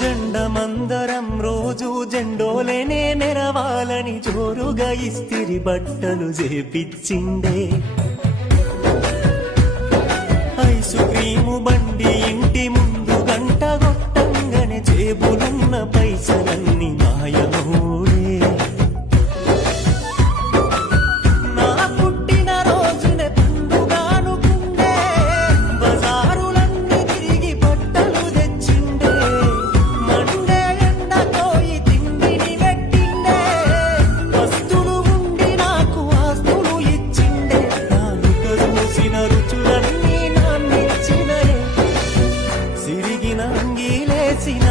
జెండమందరం రోజు జెండోలేనే నెరవాలని జోరుగా ఇస్తిరి బట్టలు చేపిచ్చిండే. ఐసు క్రీము బండి ఇంటి ముందు గంట గొట్టంగానే జేబులున్న పైసలన్నీ మాయమూడే. నా పుట్టిన రోజునే పండుగానుకుండే, బజారులన్నీ తిరిగి బట్టలు తెచ్చిండే. మండే ఎండకోయి తిండిని పెట్టిండే, వస్తులు ఉండి నాకు ఆస్తులు ఇచ్చిండే. నాలుక చూసిన రుచులన్నీ నాన్నిచ్చినయే, సిరిగిన అంగీలేసిన